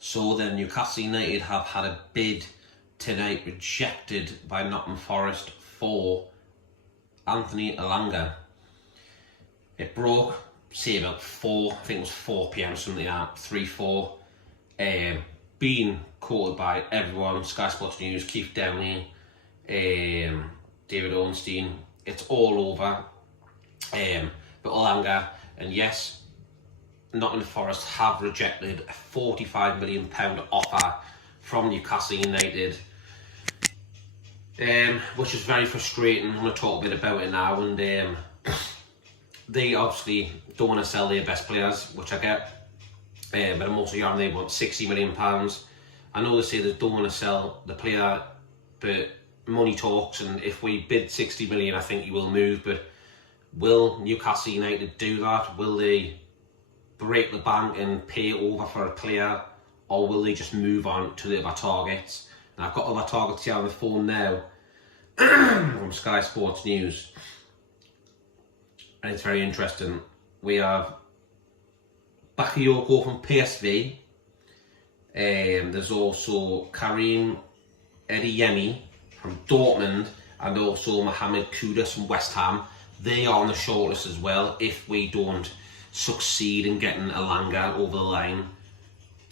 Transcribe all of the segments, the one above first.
So then Newcastle United have had a bid tonight rejected by Nottingham Forest for Anthony Elanga. It broke, say about 4, I think it was 4 p.m, something like that, 3, 4. Being quoted by everyone, Sky Sports News, Keith Downey, David Ornstein, it's all over. But Elanga, and yes, Nottingham Forest have rejected a £45 million offer from Newcastle United, which is very frustrating. I'm going to talk a bit about it now, and they obviously don't want to sell their best players, which I get, but I'm also hearing they want £60 million. I know they say they don't want to sell the player, but money talks, and if we bid 60 million, I think he will move. But will Newcastle United do that? Will they break the bank and pay over for a player, or will they just move on to the other targets? And I've got other targets here on the phone now from Sky Sports News, and it's very interesting. We have Bakayoko from PSV. There's also Karim Adeyemi from Dortmund, and also Mohamed Kudus from West Ham. They are on the shortlist as well if we don't succeed in getting Elanga over the line.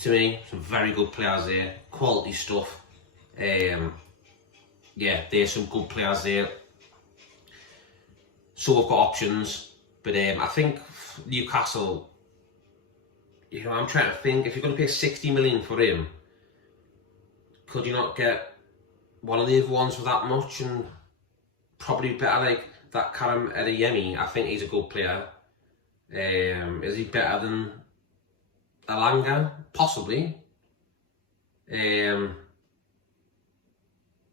To me, some very good players there, quality stuff. Yeah, there's some good players there. So we've got options, but I think Newcastle, you know, I'm trying to think, if you're going to pay 60 million for him, could you not get one of the other ones for that much? And probably better, like that Karim Adeyemi. I think he's a good player. Is he better than Elanga? Possibly. And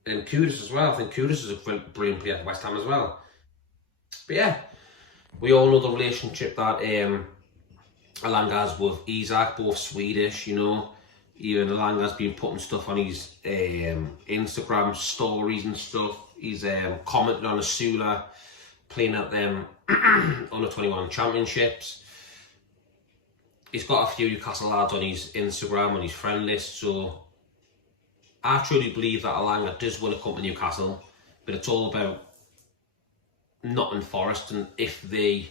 Kudus as well. I think Kudus is a brilliant player for West Ham as well. But yeah, we all know the relationship that Elanga has with Isak, both Swedish, you know. Even Elanga's been putting stuff on his Instagram stories and stuff. He's commented on Asula playing at them under 21 championships. He's got a few Newcastle lads on his Instagram, on his friend list, so I truly believe that Elanga does want to come to Newcastle, but it's all about Nottingham Forest, and if they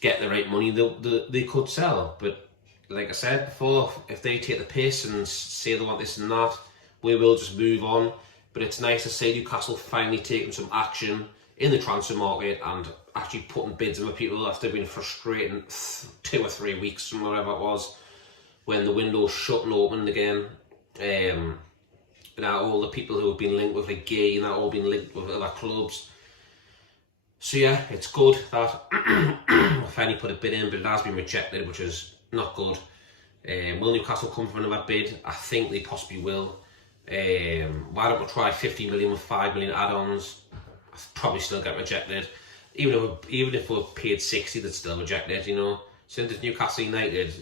get the right money, they could sell. But like I said before, if they take the piss and say they want this and that, we will just move on. But it's nice to see Newcastle finally taking some action in the transfer market and actually putting bids in with people after being frustrating 2 or 3 weeks and whatever it was when the window shut and opened again. Now all the people who have been linked with like Gay and that all been linked with other clubs. So yeah, it's good that I finally put a bid in, but it has been rejected, which is not good. Will Newcastle come for another bid? I think they possibly will. Why don't we try 50 million with 5 million add-ons? I'd probably still get rejected. Even if we're paid 60, they'd still reject it, you know. Since it's Newcastle United,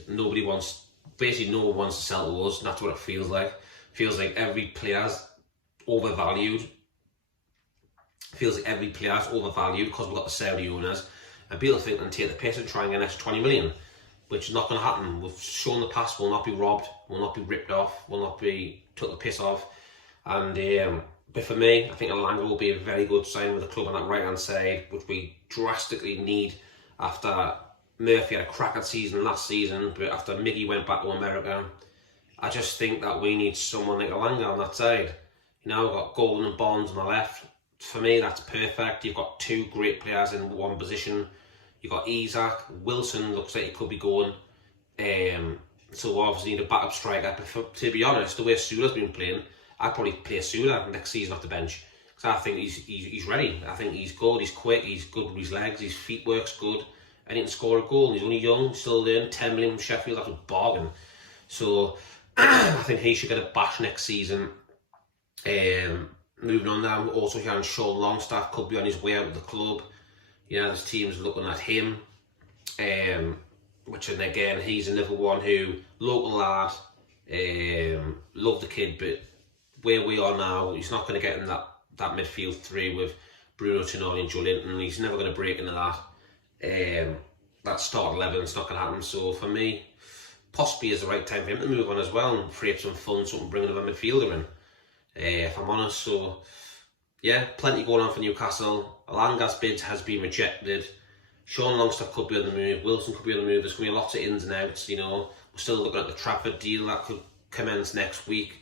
basically no one wants to sell to us, and that's what it feels like. Feels like every player's overvalued. Feels like every player's overvalued because we've got the Saudi owners, and people think they can take the piss and try and get an extra 20 million, which is not going to happen. We've shown the past will not be robbed, will not be ripped off, will not be took the piss off. And but for me, I think Elanga will be a very good sign with the club on that right hand side, which we drastically need after Murphy had a cracking season last season, but after Miggy went back to America, I just think that we need someone like Elanga on that side. You know, we've got Golden and Bonds on the left. For me, that's perfect. You've got 2 great players in one position. You've got Isak. Wilson looks like he could be going. So we obviously need a backup striker. But to be honest, the way Sula's been playing, I'd probably play Sula next season off the bench. Because I think he's ready. I think he's good, he's quick, he's good with his legs, his feet works good. And he can score a goal. He's only young, still learning. 10 million from Sheffield, that's a bargain. So I think he should get a bash next season. Moving on now, also hearing Sean Longstaff could be on his way out of the club. You know, there's teams looking at him. Which, and again, he's another one who, local lad, love the kid, but where we are now, he's not going to get in that midfield 3 with Bruno Tonali and Joe Linton. He's never going to break into that. That start 11 is not going to happen. So for me, possibly is the right time for him to move on as well and free up some funds, something bring another midfielder in, if I'm honest. So yeah, plenty going on for Newcastle. Elanga's bid has been rejected. Sean Longstaff could be on the move. Wilson could be on the move. There's going to be lots of ins and outs, you know. We're still looking at the Trafford deal that could commence next week.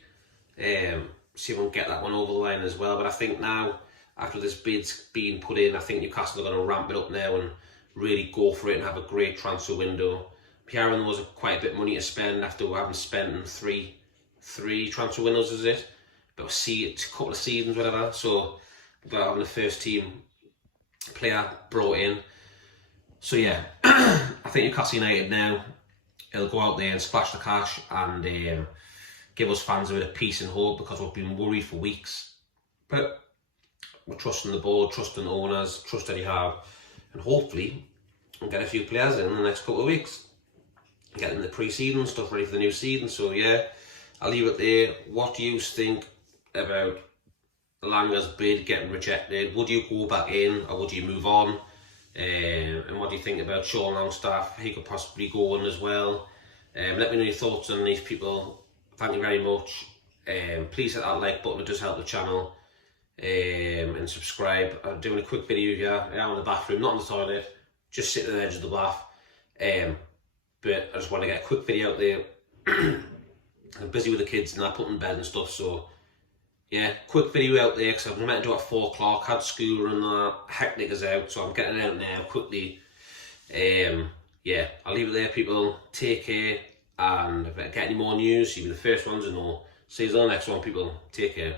See if we can get that one over the line as well. But I think now, after this bid's been put in, I think Newcastle are going to ramp it up now and really go for it and have a great transfer window. Pierre and there was quite a bit of money to spend after having spent in three transfer windows, is it? But a couple of seasons, whatever. So without having the first team player brought in. So yeah, I think Newcastle United now, it'll go out there and splash the cash and give us fans a bit of peace and hope, because we've been worried for weeks. But we're trusting the board, trusting owners, trust Eddie Howe, and hopefully we'll get a few players in the next couple of weeks. Getting the pre-season stuff ready for the new season. So yeah, I'll leave it there. What do you think about Elanga's bid getting rejected? Would you go back in or would you move on? And what do you think about Sean Longstaff? He could possibly go on as well. Let me know your thoughts on these people. Thank you very much. Please hit that like button, it does help the channel. And subscribe. I'm doing a quick video here. I'm in the bathroom, not on the toilet, just sitting on the edge of the bath. But I just want to get a quick video out there. I'm busy with the kids and I put them in bed and stuff, so yeah, quick video out there because I was meant to do it at 4 o'clock, had school and that, hectic as out, so I'm getting it out now quickly. Yeah, I'll leave it there, people. Take care, and if I get any more news, you'll be the first ones to know. See you on the next one, people. Take care.